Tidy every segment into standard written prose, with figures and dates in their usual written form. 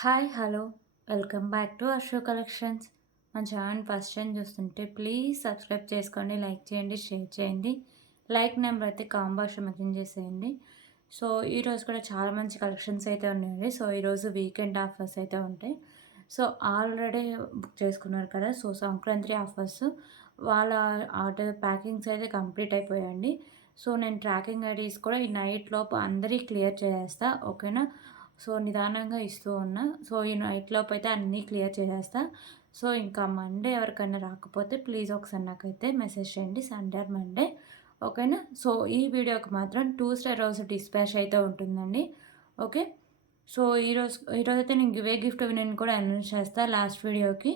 Hi hello welcome back to Ashok collections. మన channel first time చూస్తుంటే please subscribe చేసుకోండి, like చేయండి, షేర్ చేయండి. లైక్ నెంబర్ అయితే కాంబాష మెన్షన్ చేసేయండి. సో ఈరోజు కూడా చాలా మంచి కలెక్షన్స్ అయితే ఉన్నాయండి. సో ఈరోజు వీకెండ్ ఆఫర్స్ అయితే ఉంటాయి. సో ఆల్రెడీ బుక్ చేసుకున్నారు కదా, సో సంక్రాంతి ఆఫర్స్ వాళ్ళ ఆర్డర్ ప్యాకింగ్స్ అయితే కంప్లీట్ అయిపోయాయండి. సో నేను ట్రాకింగ్ ఐడీస్ కూడా ఈ నైట్ లోపు అందరికీ క్లియర్ చేసేస్తా, ఓకేనా. సో నిదానంగా ఇస్తూ ఉన్నా. సో ఈ నైట్ లోపు అయితే అన్నీ క్లియర్ చేసేస్తా. సో ఇంకా మండే ఎవరికైనా రాకపోతే ప్లీజ్ ఒకసారి నాకైతే మెసేజ్ చేయండి, సండే ఆర్ మండే, ఓకేనా. సో ఈ వీడియోకి మాత్రం 2 స్టార్ రోజు డిస్పాచ్ అయితే ఉంటుందండి, ఓకే. సో ఈరోజైతే నేను గివే గిఫ్ట్ విన్నర్ని కూడా అనౌన్స్ చేస్తాను లాస్ట్ వీడియోకి.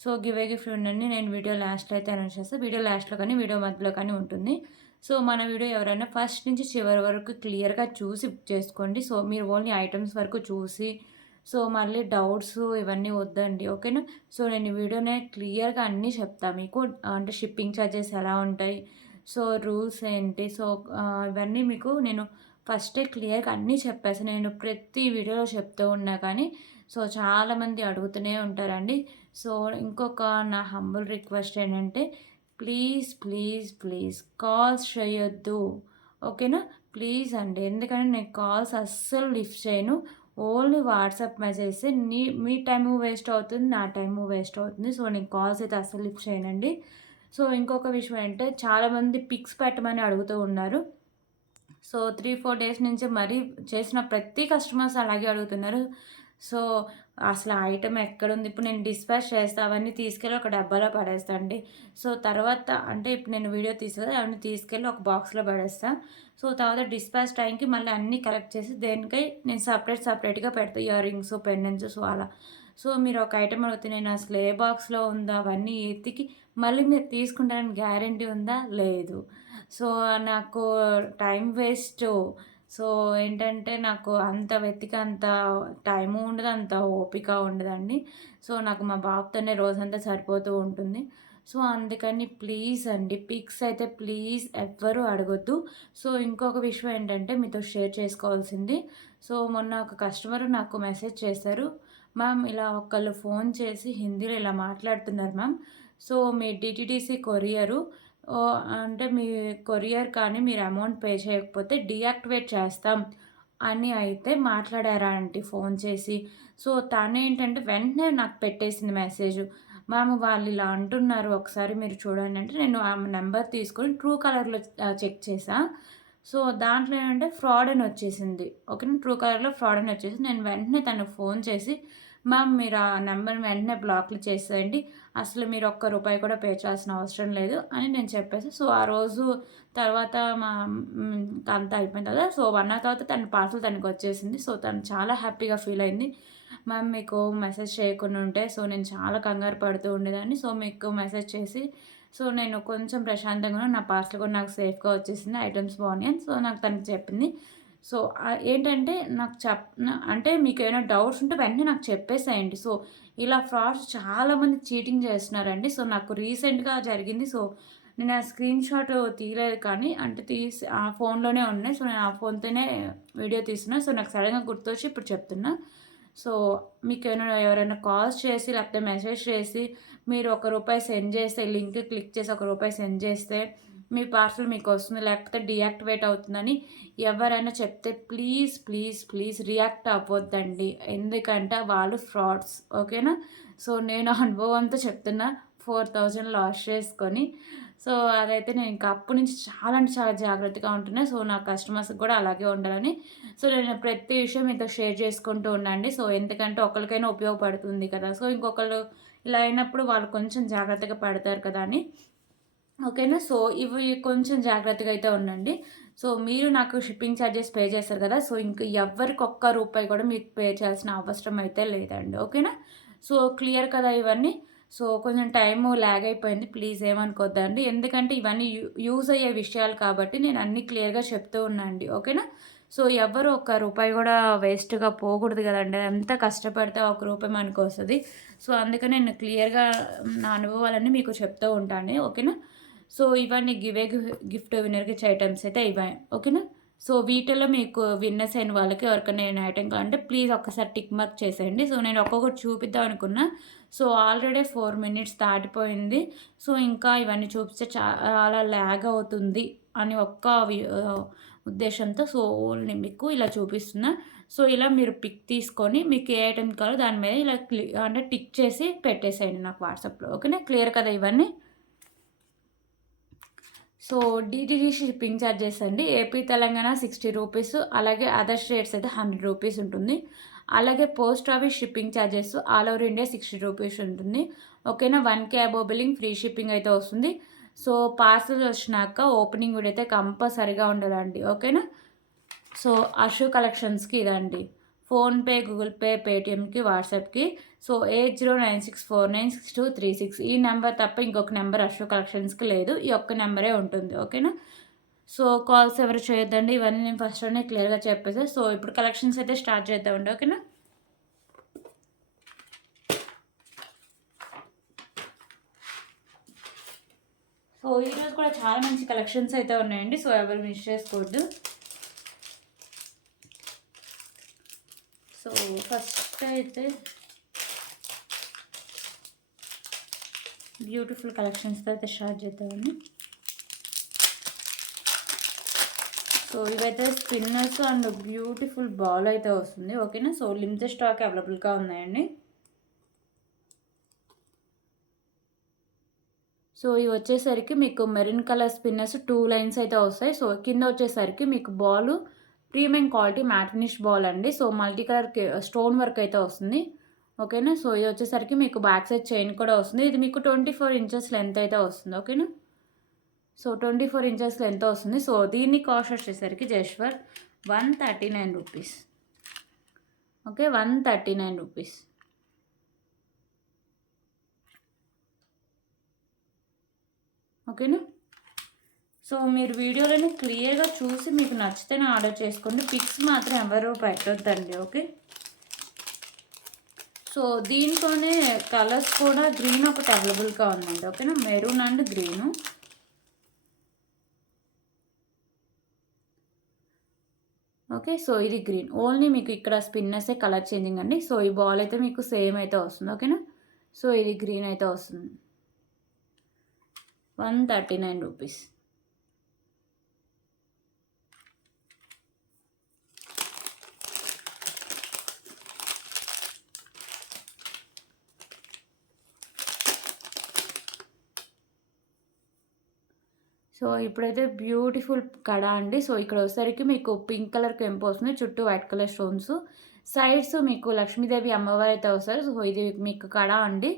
సో గివే గిఫ్ట్ విన్నర్ని నేను వీడియో లాస్ట్లో అయితే అనౌన్స్ చేస్తాను. వీడియో లాస్ట్లో కానీ వీడియో మధ్యలో కానీ ఉంటుంది. సో మన వీడియో ఎవరైనా ఫస్ట్ నుంచి చివరి వరకు క్లియర్గా చూసి బుక్ చేసుకోండి. సో మీరు ఓన్లీ ఐటమ్స్ వరకు చూసి సో మళ్ళీ డౌట్స్ ఇవన్నీ వద్దండి, ఓకేనా. సో నేను ఈ వీడియోనే క్లియర్గా అన్నీ చెప్తాను మీకు. అంటే షిప్పింగ్ ఛార్జెస్ ఎలా ఉంటాయి, సో రూల్స్ ఏంటి, సో ఇవన్నీ మీకు నేను ఫస్టే క్లియర్గా అన్నీ చెప్పేసి నేను ప్రతి వీడియోలో చెప్తూ ఉన్నా కానీ సో చాలామంది అడుగుతూనే ఉంటారండి. సో ఇంకొక నా హంబుల్ రిక్వెస్ట్ ఏంటంటే ప్లీజ్ ప్లీజ్ ప్లీజ్ కాల్స్ చేయొద్దు, ఓకేనా. ప్లీజ్ అండి, ఎందుకంటే నేను కాల్స్ అస్సలు లిఫ్ట్ చేయను. Only WhatsApp message. మీ టైము వేస్ట్ అవుతుంది, నా టైము వేస్ట్ అవుతుంది. సో నేను కాల్స్ అయితే అస్సలు లిఫ్ట్ చేయనండి. సో ఇంకొక విషయం ఏంటంటే చాలామంది పిక్స్ పెట్టమని అడుగుతూ ఉన్నారు. సో 3-4 డేస్ నుంచి మరీ చేసిన ప్రతి కస్టమర్స్ అలాగే అడుగుతున్నారు. సో అసలు ఆ ఐటెమ్ ఎక్కడుంది? ఇప్పుడు నేను డిస్పాచ్ చేస్తా, అవన్నీ తీసుకెళ్ళి ఒక డబ్బాలో పడేస్తా అండి. సో తర్వాత అంటే ఇప్పుడు నేను వీడియో తీసి అవన్నీ తీసుకెళ్ళి ఒక బాక్స్‌లో పడేస్తా. సో తర్వాత డిస్పాచ్ టైంకి మళ్ళీ అన్నీ కలెక్ట్ చేసి దేనికై నేను సపరేట్‌గా పెడతా. ఇయర్ రింగ్స్, పెండెంట్స్ సో అలా. సో మీరు ఒక ఐటెమ్ అడిగితే నేను అసలు ఏ బాక్స్‌లో ఉందో అవన్నీ ఎతికి మళ్ళీ మీరు తీసుకుంటారని గ్యారంటీ ఉందా? లేదు. సో నాకు టైం వేస్టు. సో ఏంటంటే నాకు అంత వెతికి అంత టైము ఉండదు, అంత ఓపిక ఉండదండి. సో నాకు మా బాబుతోనే రోజంతా సరిపోతూ ఉంటుంది. సో అందుకని ప్లీజ్ అండి, పిక్స్ అయితే ప్లీజ్ ఎవ్వరూ అడగొద్దు. సో ఇంకొక విషయం ఏంటంటే మీతో షేర్ చేసుకోవాల్సింది. సో మొన్న ఒక కస్టమర్ నాకు మెసేజ్ చేశారు. మ్యామ్ ఇలా ఒకళ్ళు ఫోన్ చేసి హిందీలో ఇలా మాట్లాడుతున్నారు మ్యామ్. సో మీ డీటీడీసీ కొరియరు అంటే మీ కొరియర్ కానీ మీరు అమౌంట్ పే చేయకపోతే డీయాక్టివేట్ చేస్తాం అని అయితే మాట్లాడారా ఆంటీ ఫోన్ చేసి. సో తనేంటంటే వెంటనే నాకు పెట్టేసింది మెసేజు. మ్యామ్ వాళ్ళు ఇలా అంటున్నారు, ఒకసారి మీరు చూడండి అంటే నేను ఆమె నెంబర్ తీసుకొని ట్రూ కలర్‌లో చెక్ చేశా. సో దాంట్లో ఏంటంటే ఫ్రాడ్ అని వచ్చేసింది, ఓకేనా. ట్రూ కలర్‌లో ఫ్రాడ్ అని వచ్చేసింది. నేను వెంటనే తనకు ఫోన్ చేసి మ్యామ్ మీరు ఆ నెంబర్‌ని వెంటనే బ్లాక్‌లు చేసేయండి. అసలు మీరు ఒక్క రూపాయి కూడా పే చేయాల్సిన అవసరం లేదు అని నేను చెప్పేసి సో ఆ రోజు తర్వాత అంతా అయిపోయిన తర్వాత సో 1 అవర్ తర్వాత తన పార్సెల్ తనకొచ్చేసింది. సో తను చాలా హ్యాపీగా ఫీల్ అయింది. మ్యామ్ మీకు మెసేజ్ చేయకుండా ఉంటే సో నేను చాలా కంగారు పడుతూ ఉండేదాన్ని. సో మీకు మెసేజ్ చేసి సో నేను కొంచెం ప్రశాంతంగా నా పార్సెల్ కూడా నాకు సేఫ్‌గా వచ్చేసింది. ఐటెమ్స్ బాగున్నాయని సో నాకు తనకి చెప్పింది. సో ఏంటంటే నాకు అంటే మీకేమైనా డౌట్స్ ఉంటే వెంటనే నాకు చెప్పేసేయండి. సో ఇలా ఫ్రాడ్స్ చాలామంది చీటింగ్ చేస్తున్నారండి. సో నాకు రీసెంట్‌గా జరిగింది. సో నేను ఆ స్క్రీన్ షాట్ తీయలేదు కానీ అంటే తీసి ఆ ఫోన్‌లోనే ఉన్నాయి. సో నేను ఆ ఫోన్‌తోనే వీడియో తీస్తున్నా. సో నాకు సడెన్‌గా గుర్తొచ్చి ఇప్పుడు చెప్తున్నా. సో మీకేమైనా ఎవరైనా కాల్స్ చేసి లేకపోతే మెసేజ్ చేసి మీరు రూ. 1 సెండ్ చేస్తే లింక్ క్లిక్ చేసి రూ. 1 సెండ్ చేస్తే మీ పార్సెల్ మీకొస్తుంది లేకపోతే డీయాక్టివేట్ అవుతుందని ఎవరైనా చెప్తే ప్లీజ్ ప్లీజ్ ప్లీజ్ రియాక్ట్ అవ్వొద్దండి. ఎందుకంటే వాళ్ళు ఫ్రాడ్స్, ఓకేనా. సో నేను అనుభవంతో చెప్తున్నా. 4000 లాస్ చేసుకొని సో అదైతే నేను ఇంకా అప్పటి నుంచి చాలా అంటే చాలా జాగ్రత్తగా ఉంటున్నా. సో నా కస్టమర్స్‌కి కూడా అలాగే ఉండాలని సో నేను ప్రతి విషయం మీతో షేర్ చేసుకుంటూ ఉన్నాండి. సో ఎందుకంటే ఒకళ్ళకైనా ఉపయోగపడుతుంది కదా. సో ఇంకొకళ్ళు ఇలా అయినప్పుడు వాళ్ళు కొంచెం జాగ్రత్తగా పడతారు కదా అని, ఓకేనా. సో ఇవి కొంచెం జాగ్రత్తగా అయితే ఉండండి. సో మీరు నాకు షిప్పింగ్ ఛార్జెస్ పే చేస్తారు కదా. సో ఇంక ఎవ్వరికి ఒక్క రూపాయి కూడా మీకు పే చేయాల్సిన అవసరం అయితే లేదండి, ఓకేనా. సో క్లియర్ కదా ఇవన్నీ. సో కొంచెం టైము ల్యాగ్ అయిపోయింది. ప్లీజ్ ఏమనుకోద్దండి. ఎందుకంటే ఇవన్నీ యూజ్ అయ్యే విషయాలు కాబట్టి నేను అన్నీ క్లియర్‌గా చెప్తూ ఉన్నా అండి, ఓకేనా. సో ఎవ్వరు ఒక్క రూపాయి కూడా వేస్ట్‌గా పోకూడదు కదండీ. ఎంత కష్టపడితే ఒక రూపాయి మనకొస్తది. సో అందుకని నేను క్లియర్‌గా నా అనుభవాలన్నీ మీకు చెప్తూ ఉంటాను, ఓకేనా. సో ఇవన్నీ గిఫ్ట్ విన్నర్‌కి ఇచ్చే ఐటెమ్స్ అయితే ఇవే, ఓకేనా. సో వీటిలో మీకు విన్నర్స్ అయిన వాళ్ళకి ఎవరికైనా నేను ఐటెం కావాలంటే ప్లీజ్ ఒక్కసారి టిక్ మార్క్ చేసేయండి. సో నేను ఒక్కొక్కటి చూపిద్దాం అనుకున్నా. సో ఆల్రెడీ 4 మినిట్స్ దాటిపోయింది. సో ఇంకా ఇవన్నీ చూపిస్తే చాలా ల్యాగ్ అవుతుంది అని ఉద్దేశంతో సో ఓన్లీ మీకు ఇలా చూపిస్తున్నా. సో ఇలా మీరు పిక్ తీసుకొని మీకు ఏ ఐటెం కావాలో దాని మీద ఇలా అంటే టిక్ చేసి పెట్టేసేయండి నాకు వాట్సాప్‌లో. ఓకేనా? క్లియర్ కదా ఇవన్నీ? సో డీటీడీ షిప్పింగ్ ఛార్జెస్ అండి. AP, Telangana 60 rupees. అలాగే అదర్ స్టేట్స్ అయితే 100 రూపీస్ ఉంటుంది. అలాగే post office shipping charges all over India 60 rupees ఉంటుంది. ఓకేనా? 1K above billing free shipping అయితే వస్తుంది. సో పార్సల్ వచ్చినాక ఓపెనింగ్ వీడియో అయితే కంపల్సరీగా ఉండాలండి. ఓకేనా? సో అషు కలెక్షన్స్కి ఇదండి. ఫోన్పే, గూగుల్ పే, పేటిఎంకి, వాట్సాప్కి. సో 8096496236 ఈ నెంబర్ తప్ప ఇంకొక నెంబర్ అషు కలెక్షన్స్కి లేదు. ఈ ఒక్క నెంబరే ఉంటుంది. ఓకేనా? సో కాల్స్ ఎవరు చేయొద్దండి. ఇవన్నీ నేను ఫస్ట్లోనే క్లియర్గా చెప్పేసా. సో ఇప్పుడు కలెక్షన్స్ అయితే స్టార్ట్ చేద్దామండి. ఓకేనా? సో ఈరోజు కూడా చాలా మంచి కలెక్షన్స్ అయితే ఉన్నాయండి. సో ఎవరు మిస్ చేసుకోవద్దు. సో ఫస్ట్ అయితే బ్యూటిఫుల్ కలెక్షన్స్తో అయితే స్టార్ట్ చేద్దామండి. సో ఇవైతే స్పిన్నర్స్ అండ్ బ్యూటిఫుల్ బాల్ అయితే వస్తుంది. ఓకేనా? సో లిమిటెడ్ స్టాక్ అవైలబుల్గా ఉన్నాయండి. సో ఇవి వచ్చేసరికి మీకు మెరూన్ కలర్ స్పిన్నర్స్ 2 లైన్స్ అయితే వస్తాయి. సో కింద వచ్చేసరికి మీకు ball premium quality matte finish ball అండి. So multi colour stone work అయితే వస్తుంది. ఓకేనా? సో ఇది వచ్చేసరికి మీకు బ్యాక్ సైడ్ చైన్ కూడా వస్తుంది. ఇది మీకు 24 ఇంచెస్ లెంత్ అయితే వస్తుంది. ఓకేనా? సో 24 ఇంచెస్ లెంత్ వస్తుంది. సో దీన్ని కాస్ట్ వచ్చేసరికి just for 139 rupees. Okay, 139 rupees. ఓకేనా? సో మీరు వీడియోలోనే క్లియర్గా చూసి మీకు నచ్చితేనే ఆర్డర్ చేసుకోండి. పిక్స్ మాత్రం ఎవరు పెట్టొద్దండి. ఓకే? సో దీంట్లోనే కలర్స్ కూడా గ్రీన్ ఒకటి అవైలబుల్గా ఉందండి. ఓకేనా? Maroon and green. Okay, so ఇది గ్రీన్. ఓన్లీ మీకు ఇక్కడ స్పిన్నర్సే కలర్ చేంజింగ్ అండి. సో ఈ బాల్ అయితే మీకు సేమ్ అయితే వస్తుంది. ఓకేనా? సో ఇది గ్రీన్ అయితే వస్తుంది. 139 రూపీస్. సో ఇప్పుడైతే బ్యూటిఫుల్ కడ అండి. సో ఇక్కడ వచ్చేసరికి మీకు పింక్ కలర్ కెంపు వస్తుంది. చుట్టూ వైట్ కలర్ స్టోన్స్. సైడ్స్ మీకు లక్ష్మీదేవి అమ్మవారు అయితే వస్తారు. సో ఇది మీకు కడ అండి.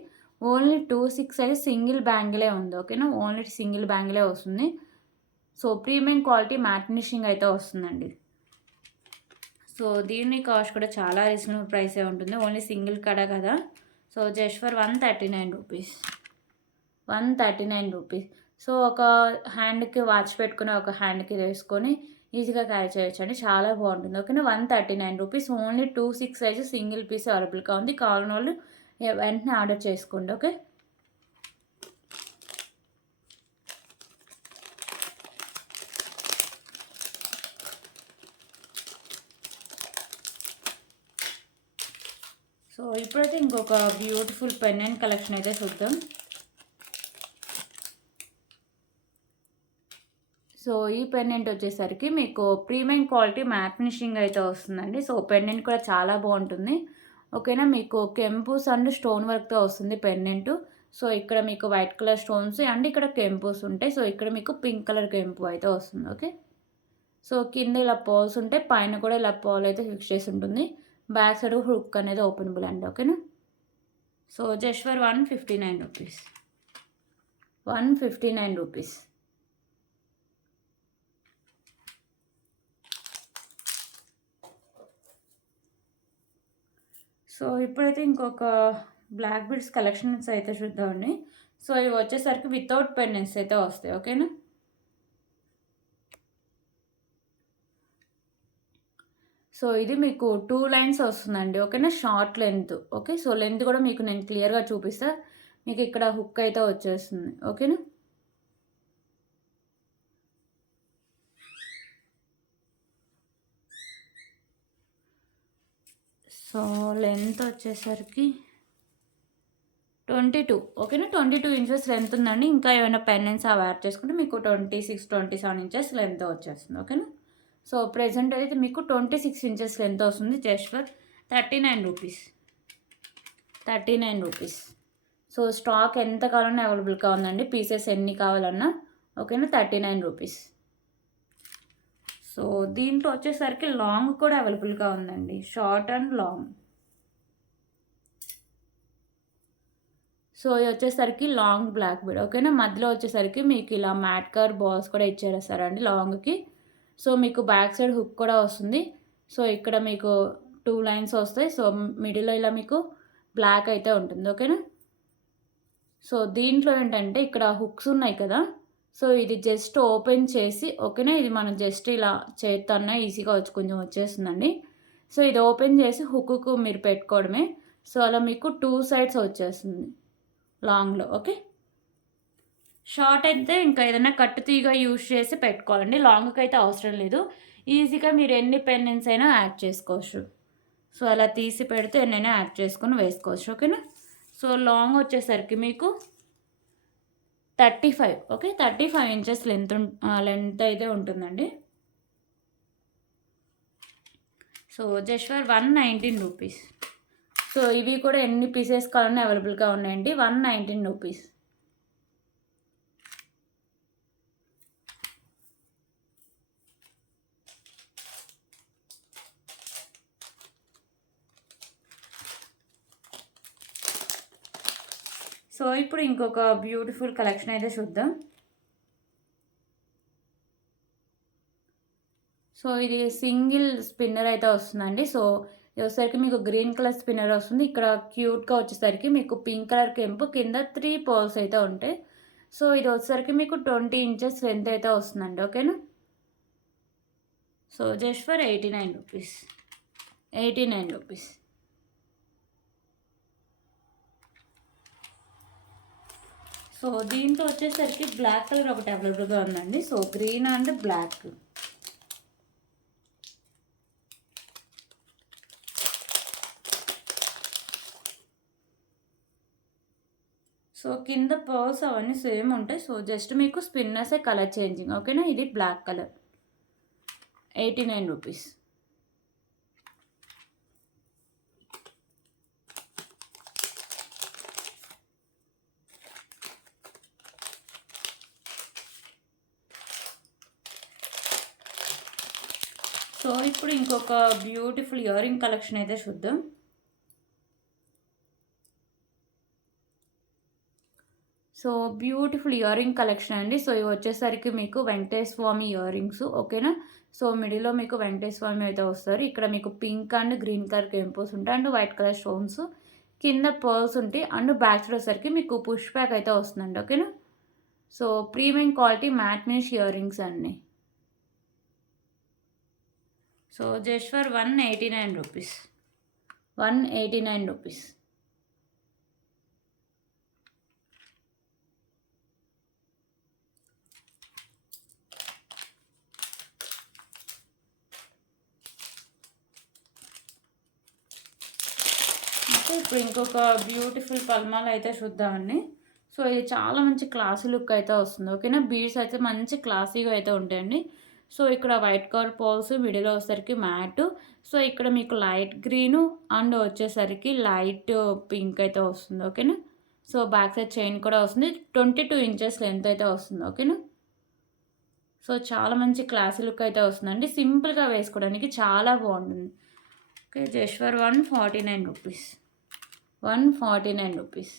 ఓన్లీ 26 అయితే సింగిల్ బ్యాంగిలే ఉంది. ఓకేనా? ఓన్లీ సింగిల్ బ్యాంగిలే వస్తుంది. So premium quality matte finishing అయితే వస్తుందండి. సో దీని కాస్ట్ కూడా చాలా రీజనబుల్ ప్రైసే ఉంటుంది. ఓన్లీ సింగిల్ కడ కదా. So just for 139 rupees. 139 rupees. So ఒక హ్యాండ్కి వాచ్ పెట్టుకుని ఒక హ్యాండ్కి వేసుకొని ఈజీగా క్యారీ చేయొచ్చండి. చాలా బాగుంటుంది. ఓకేనా? 139 rupees. Only 26 size single piece అవైలబుల్గా ఉంది. కావాలని వాళ్ళు వెంటనే ఆర్డర్ చేసుకోండి. ఓకే? సో ఇప్పుడైతే ఇంకొక బ్యూటిఫుల్ పెండెంట్ కలెక్షన్ అయితే చూద్దాం. సో ఈ పెండెంట్ వచ్చేసరికి మీకు ప్రీమియం క్వాలిటీ మ్యాట్ ఫినిషింగ్ అయితే వస్తుందండి. సో పెండెంట్ కూడా చాలా బాగుంటుంది. ఓకేనా? మీకు కెంపూస్ అండ్ స్టోన్ వర్క్తో వస్తుంది పెండెంట్. సో ఇక్కడ మీకు వైట్ కలర్ స్టోన్స్ అండ్ ఇక్కడ కెంపూస్ ఉంటాయి. సో ఇక్కడ మీకు పింక్ కలర్ కెంపు అయితే వస్తుంది. ఓకే? సో కింద ఇలా పర్ల్స్ ఉంటాయి. పైన కూడా ఇలా పర్ల్ అయితే ఫిక్స్ చేసి ఉంటుంది. బ్యాక్ సైడ్ హుక్ అనేది ఓపెనబుల్ అండి. ఓకేనా? So just for 159 rupees. 159 rupees. So ఇప్పుడైతే ఇంకొక బ్లాక్ బీడ్స్ కలెక్షన్స్ అయితే చూద్దామండి. సో ఇవి వచ్చేసరికి వితౌట్ పెండెంట్స్ అయితే వస్తాయి. ఓకేనా? సో ఇది మీకు 2 లైన్స్ వస్తుందండి. ఓకేనా? Short length. Okay? So length కూడా మీకు నేను క్లియర్గా చూపిస్తా. మీకు ఇక్కడ హుక్ అయితే వచ్చేస్తుంది. ఓకేనా? సో లెంత్ వచ్చేసరికి 22 ఓకేనా. 22 ఇంచెస్ లెంత్ ఉందండి. ఇంకా ఏమైనా పెండెంట్స్ అవి యాడ్ చేసుకుంటే మీకు 26, 27 ఇంచెస్ లెంత్ వచ్చేస్తుంది ఓకేనా. సో ప్రెజెంట్ అయితే మీకు 26 ఇంచెస్ లెంత్ వస్తుంది just for 39 rupees. 39 rupees. So stock ఎంత కావాలన్నా అవైలబుల్గా ఉందండి. పీసెస్ ఎన్ని కావాలన్నా ఓకేనా. 39 రూపీస్. సో దీంట్లో వచ్చేసరికి లాంగ్ కూడా అవైలబుల్గా ఉందండి, షార్ట్ అండ్ లాంగ్. సో ఇది వచ్చేసరికి లాంగ్ బ్లాక్ బీడ్ ఓకేనా. మధ్యలో వచ్చేసరికి మీకు ఇలా మ్యాట్ కవర్ బాల్స్ కూడా ఇచ్చేస్తారండి లాంగ్కి. సో మీకు బ్యాక్ సైడ్ హుక్ కూడా వస్తుంది. సో ఇక్కడ మీకు 2 లైన్స్ వస్తాయి. సో మిడిల్లో ఇలా మీకు బ్లాక్ అయితే ఉంటుంది ఓకేనా. సో దీంట్లో ఏంటంటే ఇక్కడ హుక్స్ ఉన్నాయి కదా. సో ఇది జస్ట్ ఓపెన్ చేసి ఓకేనా, ఇది మనం జస్ట్ ఇలా చేత్తన్న ఈజీగా కొంచెం వచ్చేస్తుందండి. సో ఇది ఓపెన్ చేసి హుక్కు మీరు పెట్టుకోవడమే. సో అలా మీకు 2 సైడ్స్ వచ్చేస్తుంది లాంగ్లో ఓకే. షార్ట్ అయితే ఇంకా ఏదైనా కట్టు తీగ యూజ్ చేసి పెట్టుకోవాలండి. లాంగ్కి అయితే అవసరం లేదు. ఈజీగా మీరు ఎన్ని పెండెంట్స్ అయినా యాడ్ చేసుకోవచ్చు. సో అలా తీసి పెడితే ఎన్నైనా యాడ్ చేసుకొని వేసుకోవచ్చు ఓకేనా. సో లాంగ్ వచ్చేసరికి మీకు 35 ఓకే. 35 ఇంచెస్ లెంత్ అయితే ఉంటుందండి. So just for 119 rupees. So ఇవి కూడా ఎన్ని పీసెస్ కావాలన్నా అవైలబుల్గా ఉన్నాయండి. 119 రూపీస్. సో ఇప్పుడు ఇంకొక బ్యూటిఫుల్ కలెక్షన్ అయితే చూద్దాం. సో ఇది సింగిల్ స్పిన్నర్ అయితే వస్తుందండి. సో ఇది వచ్చేసరికి మీకు గ్రీన్ కలర్ స్పిన్నర్ వస్తుంది. ఇక్కడ క్యూట్గా వచ్చేసరికి మీకు పింక్ కలర్ కెంపు కింద 3 పోల్స్ అయితే ఉంటాయి. సో ఇది వచ్చేసరికి మీకు 20 ఇంచెస్ లెంత్ అయితే వస్తుందండి ఓకేనా. So just for 89 rupees. 89 rupees. So దీంట్లో వచ్చేసరికి బ్లాక్ కలర్ ఒకటి అవైలబుల్గా ఉందండి. So green and black. So కింద పర్ల్స్ అవన్నీ సేమ్ ఉంటాయి. సో జస్ట్ మీకు స్పిన్నర్సే కలర్ చేంజింగ్ ఓకేనా. ఇది బ్లాక్ కలర్. 89 రూపీస్. సో ఇప్పుడు ఇంకొక బ్యూటిఫుల్ ఇయర్ రింగ్ కలెక్షన్ అయితే చూద్దాం. So beautiful ear ring collection అండి. సో ఇవి వచ్చేసరికి మీకు వెంకటేశ్వర స్వామి ఇయర్ రింగ్స్ ఓకేనా. సో మిడిల్లో మీకు వెంకటేశ్వర స్వామి అయితే వస్తారు. ఇక్కడ మీకు పింక్ అండ్ గ్రీన్ కలర్ కెంపోస్ ఉంటాయి అండ్ వైట్ కలర్ స్టోన్స్, కింద పర్ల్స్ ఉంటాయి అండ్ బ్యాక్ సైడ్ వచ్చేసరికి మీకు పుష్ బ్యాక్ అయితే వస్తుందండి ఓకేనా. So premium quality matte finish ear rings అండి. So just for 189 rupees. 189 rupees. ఇప్పుడు ఇంకొక బ్యూటిఫుల్ పల్మాల అయితే చూద్దామండి. సో ఇది చాలా మంచి క్లాసీ లుక్ అయితే వస్తుంది ఓకేనా. బీడ్స్ అయితే మంచి క్లాసీగా అయితే ఉంటాయండి. సో ఇక్కడ వైట్ కలర్ పోల్స్, మిడిల్లో వచ్చేసరికి మ్యాట్. సో ఇక్కడ మీకు లైట్ గ్రీను అండ్ వచ్చేసరికి లైట్ పింక్ అయితే వస్తుంది ఓకేనా. సో బ్యాక్ సైడ్ చైన్ కూడా వస్తుంది. 22 ఇంచెస్ లెంత్ అయితే వస్తుంది ఓకేనా. సో చాలా మంచి క్లాసీ లుక్ అయితే వస్తుందండి. సింపుల్గా వేసుకోవడానికి చాలా బాగుంటుంది okay. Just for 149 rupees. 149 rupees.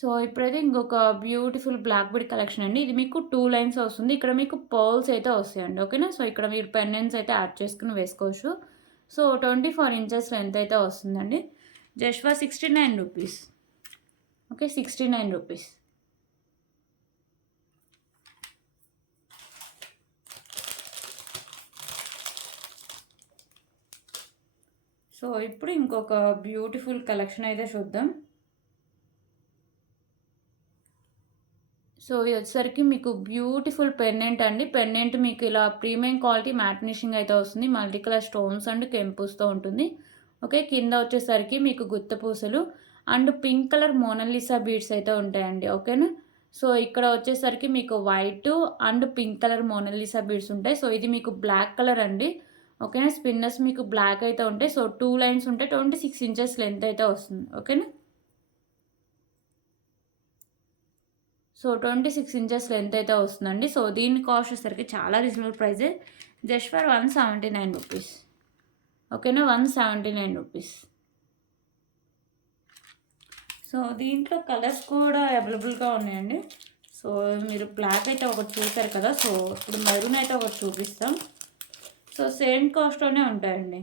So ఇప్పుడైతే ఇంకొక బ్యూటిఫుల్ బ్లాక్ బీడ్ కలెక్షన్ అండి. ఇది మీకు 2 లైన్స్ వస్తుంది. ఇక్కడ మీకు పర్ల్స్ అయితే వస్తాయండి ఓకేనా. సో ఇక్కడ మీరు పెండెంట్స్ అయితే యాడ్ చేసుకుని వేసుకోవచ్చు. సో 24 ఇంచెస్ లెంత్ అయితే వస్తుందండి. Just for 69 rupees okay. 69 rupees. So ఇప్పుడు ఇంకొక బ్యూటిఫుల్ కలెక్షన్ అయితే చూద్దాం. సో ఇది వచ్చేసరికి మీకు బ్యూటిఫుల్ పెండెంట్ అండి. పెండెంట్ మీకు ఇలా ప్రీమియం క్వాలిటీ మ్యాట్ ఫినిషింగ్ అయితే వస్తుంది. మల్టీ కలర్ స్టోన్స్ అండ్ కెంపుస్తో ఉంటుంది. ఓకే, కింద వచ్చేసరికి మీకు గుత్త పూసలు and pink colour Mona Lisa beads అయితే ఉంటాయండి. ఓకేనా. సో ఇక్కడ వచ్చేసరికి మీకు white and pink colour Mona Lisa beads ఉంటాయి. సో ఇది మీకు బ్లాక్ కలర్ అండి. ఓకేనా. స్పిన్నర్స్ మీకు బ్లాక్ అయితే ఉంటాయి. సో 2 లైన్స్ ఉంటాయి. 26 ఇంచెస్ లెంత్ అయితే వస్తుంది. ఓకేనా. సో 26 ఇంచెస్ లెంత్ అయితే వస్తుందండి. సో దీని కాస్ట్ వచ్చేసరికి చాలా రీజనబుల్ ప్రైజే, జస్ట్ ఫర్ 179 రూపీస్. ఓకేనా, 179 రూపీస్. సో దీంట్లో కలర్స్ కూడా అవైలబుల్గా ఉన్నాయండి. సో మీరు బ్లాక్ అయితే ఒకటి చూసారు కదా, సో ఇప్పుడు మెరూన్ అయితే ఒకటి చూపిస్తాం. సో సేమ్ కాస్ట్లోనే ఉంటాయండి.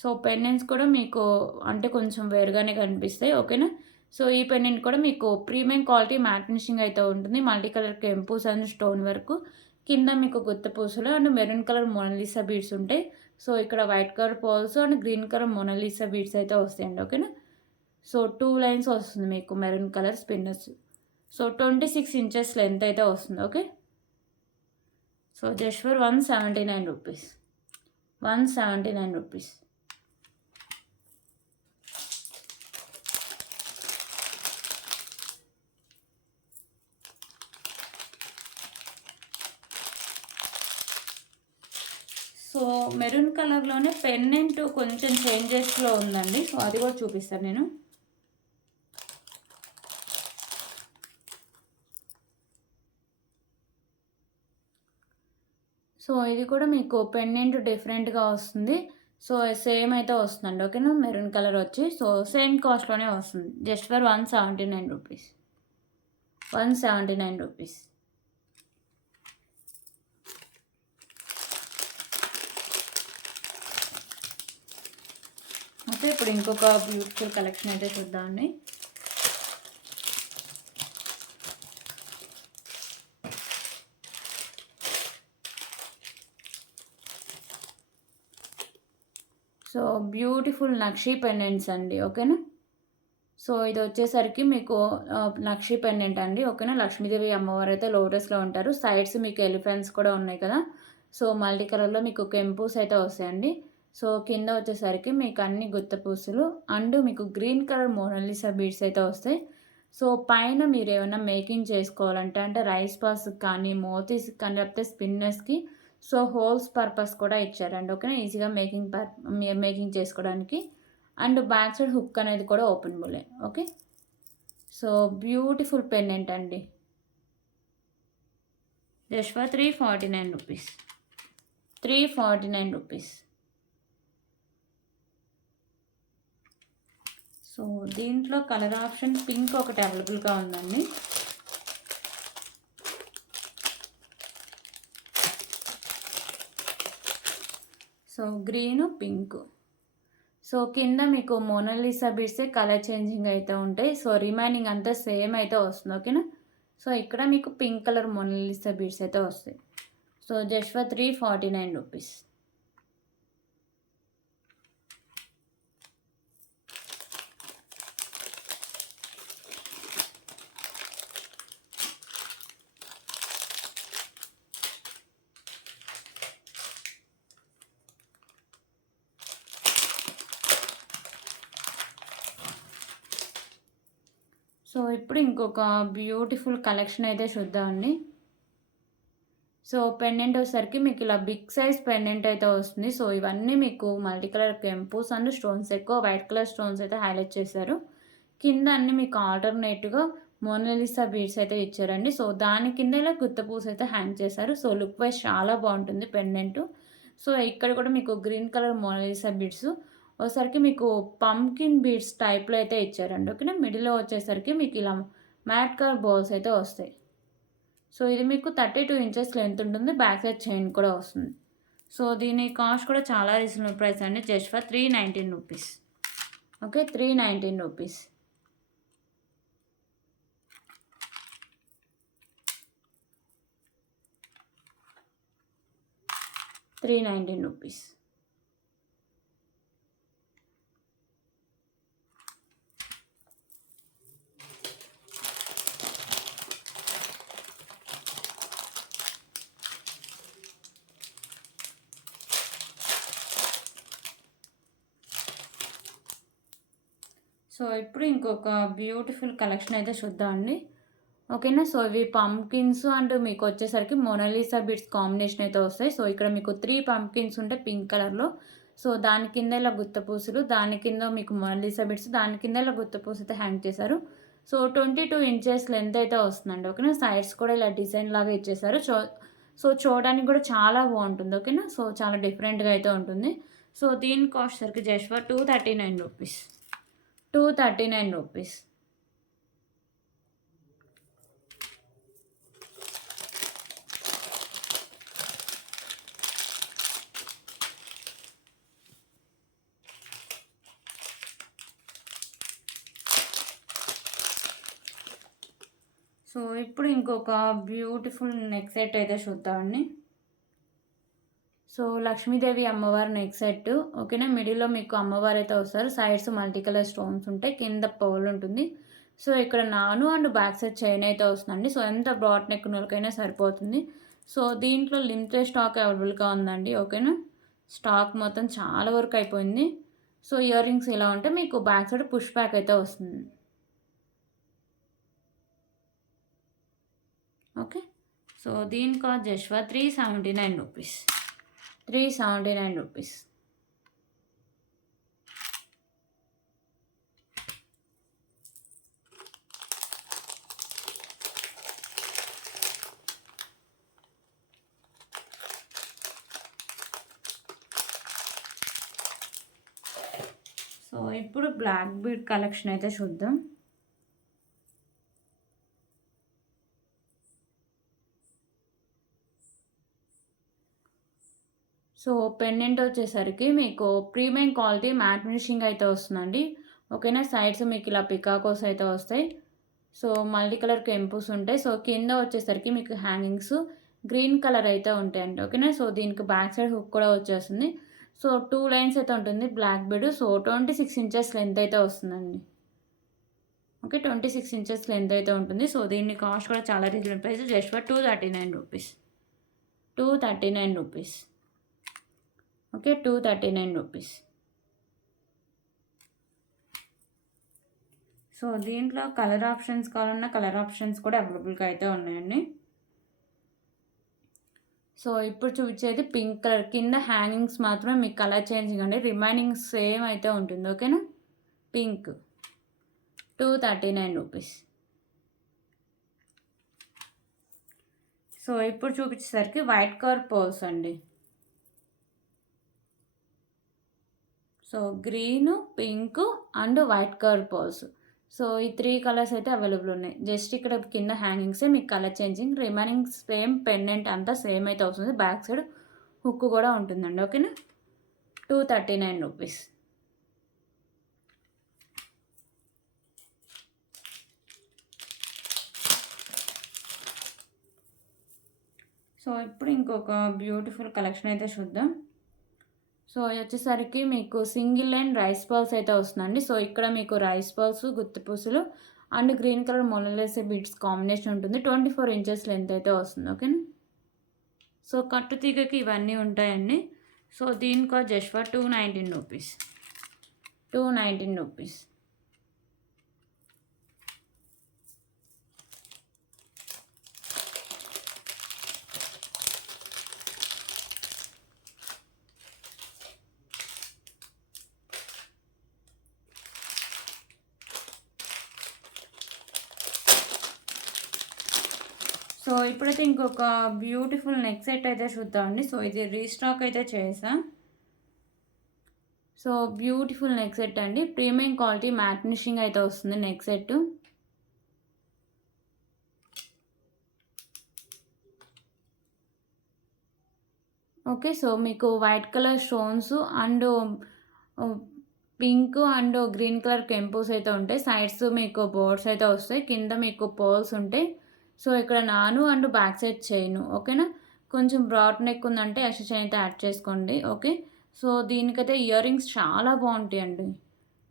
సో పెండెంట్స్ కూడా మీకు అంటే కొంచెం వేరుగానే కనిపిస్తాయి. ఓకేనా. సో ఈ పెండెంట్ కూడా మీకు ప్రీమియం క్వాలిటీ మ్యాట్ ఫినిషింగ్ అయితే ఉంటుంది. మల్టీ కలర్ కెంపూస్ అండ్ స్టోన్ వరకు, కింద మీకు గుత్త పూసలు and maroon colour Mona Lisa beads ఉంటాయి. సో ఇక్కడ white colour pearls and green colour Mona Lisa beads అయితే వస్తాయండి. ఓకేనా. సో 2 లైన్స్ వస్తుంది మీకు maroon colour spinners. So 26 inches length అయితే వస్తుంది. Okay. So just for 179 rupees. 179 rupees. So maroon కలర్లోనే పెండెంట్ కొంచెం చేంజెస్లో ఉందండి. సో అది కూడా చూపిస్తాను నేను. సో ఇది కూడా మీకు పెండెంట్ డిఫరెంట్గా వస్తుంది. సో సేమ్ అయితే వస్తుందండి. ఓకేనా. మెరూన్ కలర్ వచ్చి సో సేమ్ కాస్ట్లోనే వస్తుంది. Just for 179 rupees. 179 rupees. Okay, ఇప్పుడు ఇంకొక బ్యూటిఫుల్ కలెక్షన్ అయితే చూద్దామండి. సో బ్యూటిఫుల్ నక్షీ పెండెంట్స్ అండి. ఓకేనా. సో ఇది వచ్చేసరికి మీకు నక్షీ పెండెంట్ అండి. ఓకేనా. లక్ష్మీదేవి అమ్మవారు అయితే లోటస్లో ఉంటారు. సైడ్స్ మీకు ఎలిఫెంట్స్ కూడా ఉన్నాయి కదా. సో మల్టీ కలర్లో మీకు కెంపూస్ అయితే వస్తాయండి. సో కింద వచ్చేసరికి మీకు అన్ని గుత్త పూసలు అండ్ మీకు గ్రీన్ కలర్ మోనాలిసా బీడ్స్ అయితే వస్తాయి. సో పైన మీరు ఏమైనా మేకింగ్ చేసుకోవాలంటే అంటే రైస్ పాస్కి కానీ మోతీస్కి కానీ లేకపోతే స్పిన్నర్స్కి సో హోల్స్ పర్పస్ కూడా ఇచ్చారండి. ఓకేనా. ఈజీగా మేకింగ్ చేసుకోవడానికి. అండ్ బ్యాక్ సైడ్ హుక్ అనేది కూడా ఓపెనబులే. ఓకే. సో బ్యూటిఫుల్ పెండెంట్ అండి. Just for 349 rupees. 349 rupees. So దీంట్లో కలర్ ఆప్షన్ పింక్ ఒకటి అవైలబుల్గా ఉందండి. So green pink. సో కింద మీకు మోనాలిసా బీడ్సే కలర్ చేంజింగ్ అయితే ఉంటాయి. సో రిమైనింగ్ అంతా సేమ్ అయితే వస్తుంది. ఓకేనా. సో ఇక్కడ మీకు పింక్ కలర్ మోనాలిసా బీడ్స్ అయితే వస్తాయి. So just for 349 rupees. So ఇప్పుడు ఇంకొక బ్యూటిఫుల్ కలెక్షన్ అయితే చూద్దామండి. సో పెండెంట్ వచ్చేసరికి మీకు ఇలా బిగ్ సైజ్ పెండెంట్ అయితే వస్తుంది. సో ఇవన్నీ మీకు మల్టీ కలర్ కెంపూస్ అండ్ స్టోన్స్, ఎక్కువ వైట్ కలర్ స్టోన్స్ అయితే హైలైట్ చేశారు. కింద అన్ని మీకు ఆల్టర్నేట్గా మోనాలిసా బీడ్స్ అయితే ఇచ్చారండి. సో దాని కింద ఇలా గుత్త పూస అయితే హ్యాంగ్ చేశారు. సో లుక్ వైజ్ చాలా బాగుంటుంది పెండెంట్. సో ఇక్కడ కూడా మీకు గ్రీన్ కలర్ మోనాలిసా బీడ్స్ ఒకసారికి మీకు పంకిన్ బీడ్స్ టైప్లో అయితే ఇచ్చారండి. ఓకేనా. మిడిల్లో వచ్చేసరికి మీకు ఇలా మ్యాట్ కలర్ బాల్స్ అయితే వస్తాయి. సో ఇది మీకు 32 ఇంచెస్ లెంత్ ఉంటుంది. బ్యాక్ సైడ్ చైన్ కూడా వస్తుంది. సో దీని కాస్ట్ కూడా చాలా రీజనబుల్ ప్రైస్ అండి. Just for 319 rupees. Okay, 319 rupees. 319 rupees. So ఇప్పుడు ఇంకొక బ్యూటిఫుల్ కలెక్షన్ అయితే చూద్దామండి. ఓకేనా. సో ఇవి పంప్కిన్స్ అండ్ మీకు వచ్చేసరికి మొనాలిసా బిట్స్ కాంబినేషన్ అయితే వస్తాయి. సో ఇక్కడ మీకు 3 పంప్కిన్స్ ఉంటాయి పింక్ కలర్‌లో. సో దాని కింద ఇలా గుత్తపూసలు, దాని కింద మీకు మొనాలిసా బిట్స్, దాని కింద ఇలా గుత్తపూస అయితే హ్యాంగ్ చేశారు. సో 22 ఇంచెస్ లెంత్ అయితే వస్తుందండి. ఓకేనా. సైడ్స్ కూడా ఇలా డిజైన్ లాగా ఇచ్చేసారు. సో చూడడానికి కూడా చాలా బాగుంటుంది. ఓకేనా. సో చాలా డిఫరెంట్‌గా అయితే ఉంటుంది. సో దీని కాస్ట్ సరికి just for 239 rupees. 239 rupees. So ఇప్పుడు ఇంకొక బ్యూటిఫుల్ నెక్ సెట్ అయితే చూద్దామండి. సో లక్ష్మీదేవి అమ్మవారి నెక్ సెట్. ఓకేనా. మిడిల్లో మీకు అమ్మవారు అయితే వస్తారు. సైడ్స్ మల్టీ కలర్ స్టోన్స్ ఉంటాయి. కింద పౌల్ ఉంటుంది. సో ఇక్కడ నాను అండ్ బ్యాక్ సైడ్ చైన్ అయితే వస్తుందండి. సో ఎంత బ్రాడ్ నెక్ ఉన్నోళ్ళకైనా సరిపోతుంది. సో దీంట్లో లిమిటెడ్ స్టాక్ అవైలబుల్గా ఉందండి. ఓకేనా. స్టాక్ మొత్తం చాలా వరకు అయిపోయింది. సో ఇయర్ రింగ్స్ ఇలా ఉంటే మీకు బ్యాక్ సైడ్ పుష్ బ్యాక్ అయితే వస్తుంది. ఓకే. సో దీని cost just for 379 rupees. 379 rupees. So ఇప్పుడు బ్లాక్ బీడ్ కలెక్షన్ అయితే చూద్దాం. సో పెండెంట్ వచ్చేసరికి మీకు ప్రీమియం క్వాలిటీ మ్యాట్ ఫినిషింగ్ అయితే వస్తుందండి. ఓకేనా. సైడ్స్ మీకు ఇలా పికాకోస్ అయితే వస్తాయి. సో మల్టీ కలర్ కెంపుస్ ఉంటాయి. సో కింద వచ్చేసరికి మీకు హ్యాంగింగ్స్ గ్రీన్ కలర్ అయితే ఉంటాయండి. ఓకేనా. సో దీనికి బ్యాక్ సైడ్ హుక్ కూడా వచ్చేస్తుంది. సో 2 లైన్స్ అయితే ఉంటుంది black bead. So 26 inches length అయితే వస్తుందండి. ఓకే. 26 ఇంచెస్ లెంత్ అయితే ఉంటుంది. సో దీని కాస్ట్ కూడా చాలా reasonable price. Just for 239 rupees. 239 rupees. Okay. 239 rupees. So దీంట్లో కలర్ ఆప్షన్స్ కావాలన్నా కలర్ ఆప్షన్స్ కూడా అవైలబుల్గా అయితే ఉన్నాయండి. సో ఇప్పుడు చూపించేది పింక్ కలర్. కింద హ్యాంగింగ్స్ మాత్రమే మీకు కలర్ చేంజింగ్ అండి. రిమైనింగ్ సేమ్ అయితే ఉంటుంది. ఓకేనా. పింక్. 239 రూపీస్. సో ఇప్పుడు చూపించేసరికి వైట్ కలర్ పోల్స్ అండి. So green, pink and white colour pearls. So ఈ 3 కలర్స్ అయితే అవైలబుల్ ఉన్నాయి. జస్ట్ ఇక్కడ కింద హ్యాంగింగ్సే మీకు colour changing. Remaining same pendant అంతా సేమ్ అయితే వస్తుంది. బ్యాక్ సైడ్ హుక్ కూడా ఉంటుందండి. ఓకేనా. 239 రూపీస్. సో ఇప్పుడు ఇంకొక బ్యూటిఫుల్ కలెక్షన్ అయితే చూద్దాం. సో వచ్చేసరికి మీకు సింగిల్ లైన్ రైస్ పర్ల్స్ అయితే వస్తుందండి. సో ఇక్కడ మీకు రైస్ పర్ల్స్, గుత్తిపూసలు and green colour Mona Lisa beads combination ఉంటుంది. 24 ఇంచెస్ లెంత్ అయితే వస్తుంది. ఓకేనా. సో కట్టు తీగకి ఇవన్నీ ఉంటాయండి. సో దీని cost just for 219 rupees. 219 rupees. So ఇప్పుడైతే ఇంకొక బ్యూటిఫుల్ నెక్ సెట్ అయితే చూద్దామండి. సో ఇది రీస్టాక్ అయితే చేసా. సో బ్యూటిఫుల్ నెక్ సెట్ అండి. ప్రీమియం క్వాలిటీ మ్యాట్ ఫినిషింగ్ అయితే వస్తుంది నెక్ సెట్. ఓకే. సో మీకు white colour stones and pink and green colour కెంపుస్ అయితే ఉంటాయి. సైడ్స్ మీకు బోర్డ్స్ అయితే వస్తాయి. కింద మీకు పోల్స్ ఉంటాయి. సో ఇక్కడ నాను అండ్ బ్యాక్ సైడ్ చైను. ఓకేనా. కొంచెం బ్రాడ్ నెక్ ఉందంటే ఎక్స్ట్రా చైన్ అయితే యాడ్ చేసుకోండి. ఓకే. సో, దీనికైతే ఇయర్ రింగ్స్ చాలా బావుంటాయండి.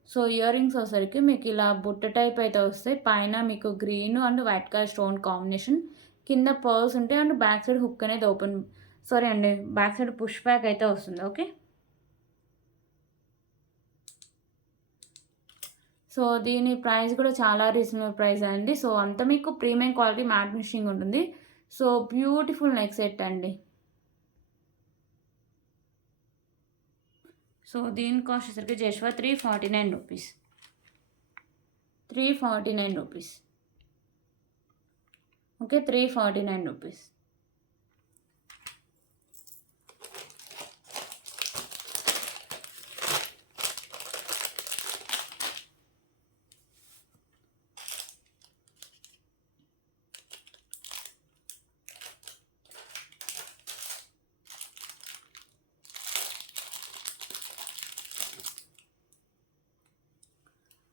సో, ఇయర్ రింగ్స్ వచ్చేసరికి మీకు ఇలా బుట్ట టైప్ అయితే వస్తాయి. పైన మీకు green and white colour stone combination. కింద పర్ల్స్ ఉంటాయి అండ్ బ్యాక్ సైడ్ హుక్ అనేది సారీ అండి. బ్యాక్ సైడ్ పుష్ బ్యాక్ అయితే వస్తుంది. ఓకే. సో, దీని ప్రైస్ కూడా చాలా రీజనబుల్ ప్రైస్ అండి. సో, అంతా మీకు ప్రీమియం క్వాలిటీ మ్యాట్ ఫినిషింగ్ ఉంటుంది. సో, బ్యూటిఫుల్ నెక్ సెట్ అండి. సో, దీని కాస్ట్ వచ్చేసరికి just for 349 rupees. 349 rupees. Okay. 349 rupees.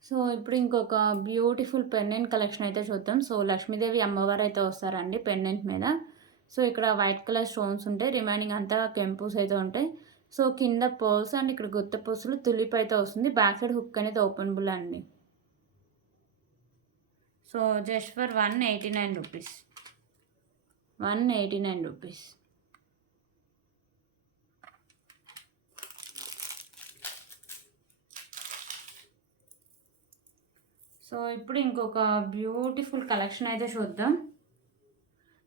So, ఇప్పుడు ఇంకొక బ్యూటిఫుల్ పెండెంట్ కలెక్షన్ అయితే చూద్దాం. సో, లక్ష్మీదేవి అమ్మవారు అయితే వస్తారండి పెండెంట్ మీద. సో, ఇక్కడ వైట్ కలర్ స్టోన్స్ ఉంటాయి. రిమైనింగ్ అంతా కెంపుస్ అయితే ఉంటాయి. సో, కింద పర్ల్స్ అండ్ ఇక్కడ గుత్త పూసలు తులిప్ అయితే వస్తుంది. బ్యాక్ సైడ్ హుక్ అనేది ఓపెనబుల్ అండి. So, just for 189 rupees. 189 rupees. So, ఇప్పుడు ఇంకొక బ్యూటిఫుల్ కలెక్షన్ అయితే చూద్దాం.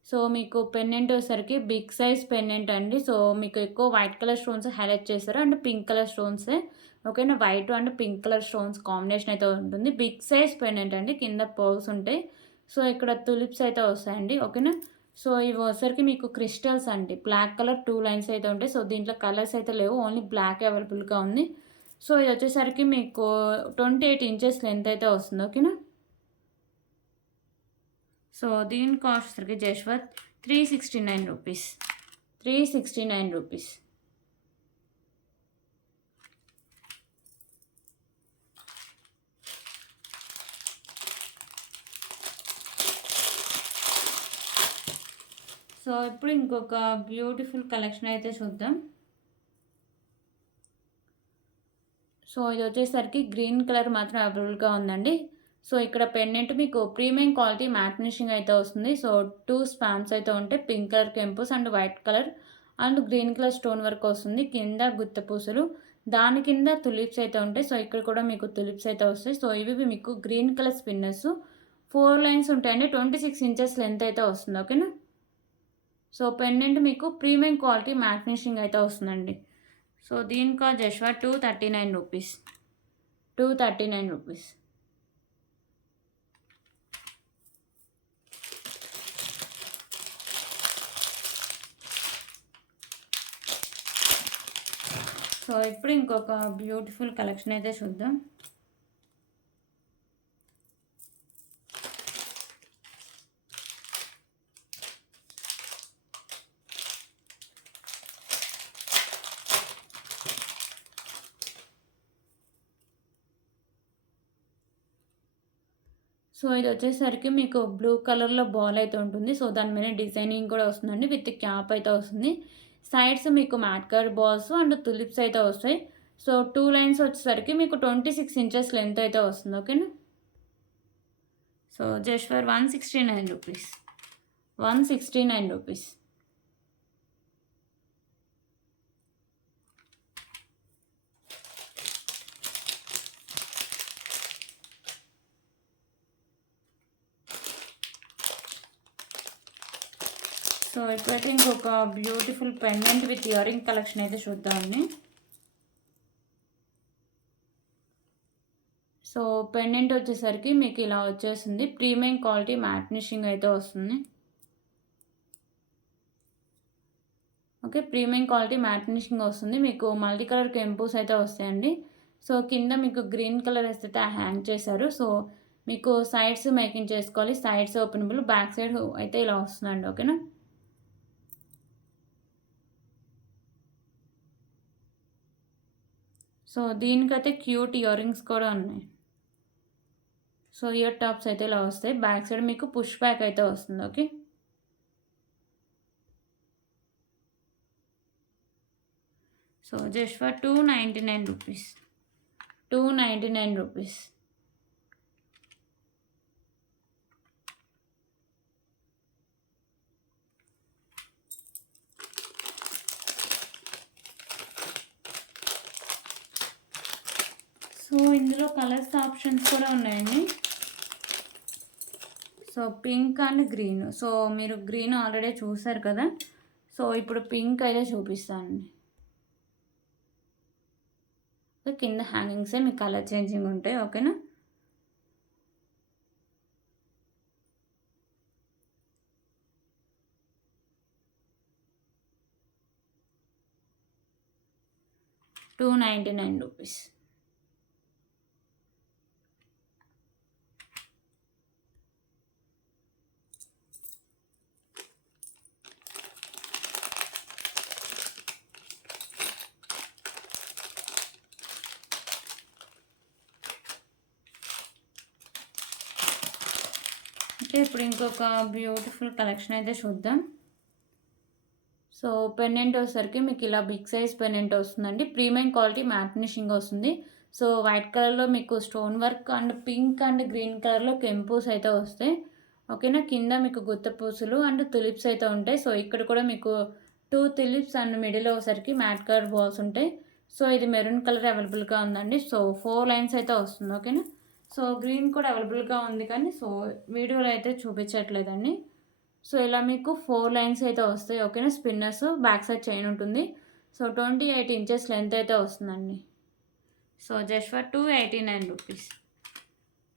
సో, మీకు పెండెంట్ వచ్చేసరికి బిగ్ సైజ్ పెండెంట్ అండి. సో, మీకు ఎక్కువ వైట్ కలర్ స్టోన్స్ హైలైట్ చేస్తారు అండ్ పింక్ కలర్ స్టోన్సే. ఓకేనా. White and pink colour stones combination అయితే ఉంటుంది. బిగ్ సైజ్ పెండెంట్ అండి. కింద పర్ల్స్ ఉంటాయి. సో, ఇక్కడ తులిప్స్ అయితే వస్తాయండి. ఓకేనా. సో, ఇవి వచ్చేసరికి మీకు క్రిస్టల్స్ అండి. బ్లాక్ కలర్ 2 లైన్స్ అయితే ఉంటాయి. సో, దీంట్లో కలర్స్ అయితే లేవు. ఓన్లీ బ్లాక్ అవైలబుల్గా ఉంది. సో, ఇది వచ్చేసరికి మీకు 28 ఇంచెస్ లెంత్ అయితే వస్తుంది. ఓకేనా. సో, దీని కాస్ట్ వచ్చేసరికి just for 369 rupees. 369 rupees. So, ఇప్పుడు ఇంకొక బ్యూటిఫుల్ కలెక్షన్ అయితే చూద్దాం. సో, ఇది వచ్చేసరికి గ్రీన్ కలర్ మాత్రం అవైలబుల్గా ఉందండి. సో, ఇక్కడ పెండెంట్ మీకు ప్రీమియం క్వాలిటీ మ్యాట్ ఫినిషింగ్ అయితే వస్తుంది. సో, 2 స్పాన్స్ అయితే ఉంటాయి. పింక్ కలర్ కెంపుస్ and white colour and green colour stone work వస్తుంది. కింద గుత్త పూసలు. దాని కింద తులిప్స్ అయితే ఉంటాయి. సో, ఇక్కడ కూడా మీకు తులిప్స్ అయితే వస్తాయి. సో, ఇవి మీకు గ్రీన్ కలర్ స్పిన్నర్స్. 4 లైన్స్ ఉంటాయండి. 26 ఇంచెస్ లెంత్ అయితే వస్తుంది. ఓకేనా. సో, పెండెంట్ మీకు ప్రీమియం క్వాలిటీ మ్యాట్ ఫినిషింగ్ అయితే వస్తుందండి. సో, దీని cost just for 239 rupees. 239 rupees. So, ఇప్పుడు ఇంకొక బ్యూటిఫుల్ కలెక్షన్ అయితే చూద్దాం. సో, ఇది వచ్చేసరికి మీకు బ్లూ కలర్‌లో బాల్ అయితే ఉంటుంది. సో, దాని మీద డిజైనింగ్ కూడా వస్తుందండి. విత్ క్యాప్ అయితే వస్తుంది. సైడ్స్ మీకు mat colour balls and tulips అయితే వస్తాయి. సో, 2 లైన్స్ వచ్చేసరికి మీకు 26 ఇంచెస్ లెంత్ అయితే వస్తుంది. ఓకేనా. So, just for 169 rupees. 169 rupees. So, ఇప్పుడైతే ఇంకొక beautiful pendant with ear ring collection అయితే చూద్దామండి. సో, పెండెంట్ వచ్చేసరికి మీకు ఇలా వచ్చేస్తుంది. ప్రీమియం క్వాలిటీ మ్యాట్ ఫినిషింగ్ అయితే వస్తుంది. Okay. Premium quality matte finishing వస్తుంది. మీకు మల్టీ కలర్ కెంపుస్ అయితే వస్తాయండి. సో, కింద మీకు గ్రీన్ కలర్ అయితే హ్యాంగ్ చేశారు. సో, మీకు సైడ్స్ మేకింగ్ చేసుకోవాలి. Sides openable. బ్యాక్ సైడ్ అయితే ఇలా వస్తుందండి. ఓకేనా. సో, దీనికైతే క్యూట్ ఇయర్ రింగ్స్ కూడా ఉన్నాయి. సో, ఇయర్ టాప్స్ అయితే ఇలా వస్తాయి. బ్యాక్ సైడ్ మీకు పుష్ బ్యాక్ అయితే వస్తుంది. Okay. So just for 299 rupees. 299 rupees. So ఇందులో కలర్స్ ఆప్షన్స్ కూడా ఉన్నాయండి. So pink and green. So మీరు గ్రీన్ ఆల్రెడీ చూసారు కదా. సో ఇప్పుడు పింక్ అయితే చూపిస్తానండి. కింద హ్యాంగింగ్సే మీకు కలర్ చేంజింగ్ ఉంటాయి. ఓకేనా. ₹299. ఓకే, ఇప్పుడు ఇంకొక బ్యూటిఫుల్ కలెక్షన్ అయితే చూద్దాం. సో పెండెంట్ వచ్చేసరికి మీకు ఇలా బిగ్ సైజ్ పెండెంట్ వస్తుందండి. ప్రీమియం క్వాలిటీ మ్యాట్ ఫినిషింగ్ వస్తుంది. సో వైట్ కలర్లో మీకు stone work and pink and green కలర్లో కెంపూస్ అయితే వస్తాయి. ఓకేనా. కింద మీకు గుత్త పూసలు అండ్ తులిప్స్ అయితే ఉంటాయి. సో ఇక్కడ కూడా మీకు 2 తులిప్స్ అండ్ మిడిల్ వచ్చేసరికి మ్యాట్ కలర్ బాల్స్ ఉంటాయి. సో ఇది మెరూన్ కలర్ అవైలబుల్గా ఉందండి. సో 4 లైన్స్ అయితే వస్తుంది. ఓకేనా. సో గ్రీన్ కూడా అవైలబుల్గా ఉంది కానీ సో వీడియోలో అయితే చూపించట్లేదండి. సో ఇలా మీకు 4 లైన్స్ అయితే వస్తాయి. ఓకేనా. స్పిన్నర్స్ బ్యాక్ సైడ్ చైన్ ఉంటుంది. సో 28 ఇంచెస్ లెంత్ అయితే వస్తుందండి. So just for 289 rupees.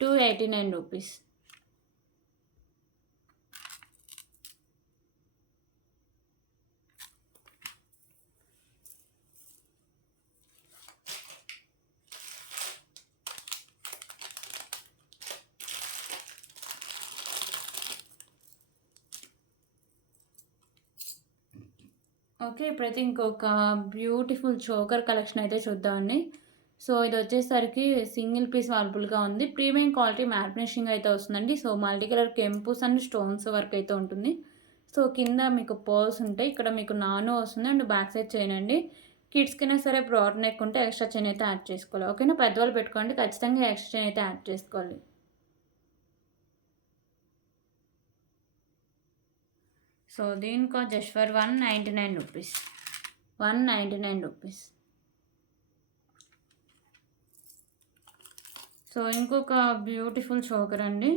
289 rupees. Okay, ఇప్పుడైతే ఇంకొక బ్యూటిఫుల్ చోకర్ కలెక్షన్ అయితే చూద్దామండి. సో ఇది వచ్చేసరికి సింగిల్ పీస్ అవైలబుల్గా ఉంది. ప్రీమియం క్వాలిటీ మ్యాట్ ఫినిషింగ్ అయితే వస్తుందండి. సో మల్టీ కలర్ కెంపుస్ అండ్ స్టోన్స్ వర్క్ అయితే ఉంటుంది. సో కింద మీకు పర్ల్స్ ఉంటాయి. ఇక్కడ మీకు నాను వస్తుంది అండ్ బ్యాక్ సైడ్ చైన్ అండి. కిడ్స్కైనా సరే బ్రాడ్ నెక్ ఉంటే ఎక్స్ట్రా చైన్ అయితే యాడ్ చేసుకోవాలి. ఓకేనా. పెద్దవాళ్ళు పెట్టుకోండి, ఖచ్చితంగా ఎక్స్ట్రా చైన్ అయితే యాడ్ చేసుకోవాలి. సో దీని cost just for 199 rupees. 199 rupees. So ఇంకొక బ్యూటిఫుల్ చోకర్ అండి.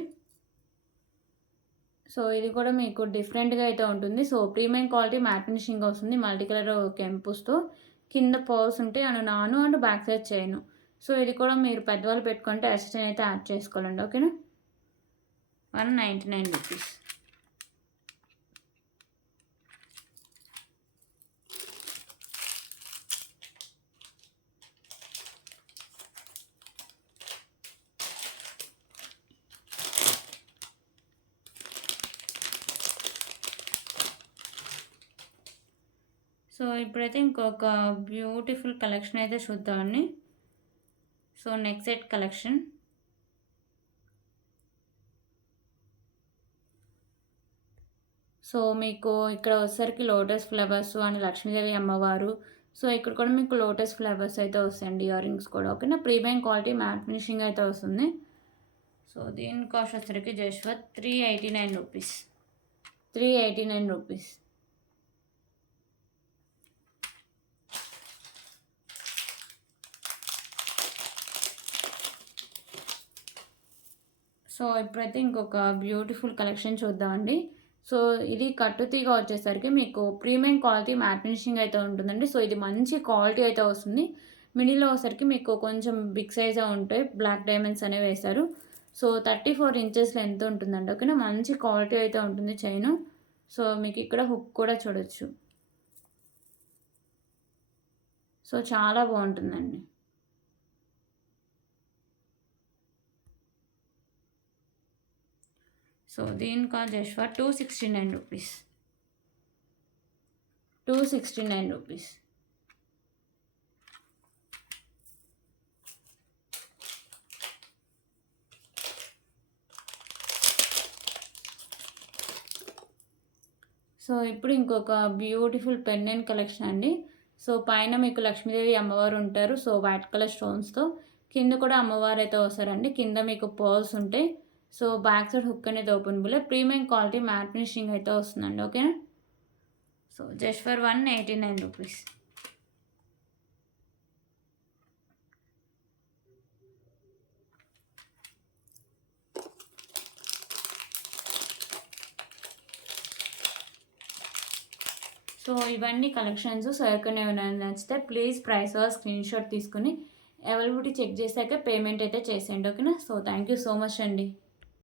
సో ఇది కూడా మీకు డిఫరెంట్గా అయితే ఉంటుంది. So premium quality matte finishing వస్తుంది. మల్టీ కలర్ కెంపుస్తో కింద పర్ల్స్ ఉంటాయి అండ్ నాను and back side chain. So ఇది కూడా మీరు పెద్దవాళ్ళు పెట్టుకుంటే ఎక్స్ట్రా అయితే యాడ్ చేసుకోవాలండి. ఓకేనా. 199 రూపీస్. సో ఇప్పుడైతే ఇంకొక బ్యూటిఫుల్ కలెక్షన్ అయితే చూద్దామండి. So next set collection. So మీకు ఇక్కడ వచ్చేసరికి లోటస్ ఫ్లవర్స్ అండ్ లక్ష్మీదేవి అమ్మవారు. సో ఇక్కడ కూడా మీకు లోటస్ ఫ్లవర్స్ అయితే వస్తాయండి. ఇయర్ రింగ్స్ కూడా. ఓకేనా. ప్రీమియం క్వాలిటీ మ్యాట్ ఫినిషింగ్ అయితే వస్తుంది. సో దీని కాస్ట్ వచ్చేసరికి just for 389 rupees. 389 rupees. So ఇప్పుడైతే ఇంకొక బ్యూటిఫుల్ కలెక్షన్ చూద్దామండి. సో ఇది కట్టుతీగ వచ్చేసరికి మీకు ప్రీమియం క్వాలిటీ మ్యాట్ ఫినిషింగ్ అయితే ఉంటుందండి. సో ఇది మంచి క్వాలిటీ అయితే వస్తుంది. మిడిల్లో వచ్చేసరికి మీకు కొంచెం బిగ్ సైజే ఉంటాయి. బ్లాక్ డైమండ్స్ అనేవి వేశారు. సో 34 ఇంచెస్ లెంత్ ఉంటుందండి. ఓకేనా. మంచి క్వాలిటీ అయితే ఉంటుంది చైను. సో మీకు ఇక్కడ హుక్ కూడా చూడొచ్చు. సో చాలా బాగుంటుందండి. సో దీని cost just for 269 rupees. 269 rupees. So ఇప్పుడు ఇంకొక బ్యూటిఫుల్ పెండెంట్ కలెక్షన్ అండి. సో పైన మీకు లక్ష్మీదేవి అమ్మవారు ఉంటారు. సో వైట్ కలర్ స్టోన్స్‌తో. కింద కూడా అమ్మవారు అయితే వస్తారండి. కింద మీకు పర్ల్స్ ఉంటాయి. సో బ్యాక్ సైడ్ హుక్ అనేది openable. Premium quality matte finishing అయితే వస్తుందండి. ఓకేనా. So just for 189 rupees. So ఇవన్నీ కలెక్షన్స్. సో ఎవరికైనా ఏమైనా నచ్చితే ప్లీజ్ ప్రైస్ స్క్రీన్ షాట్ తీసుకుని అవైలబిలిటీ చెక్ చేశాక పేమెంట్ అయితే చేసేయండి. ఓకేనా. So thank you so much అండి.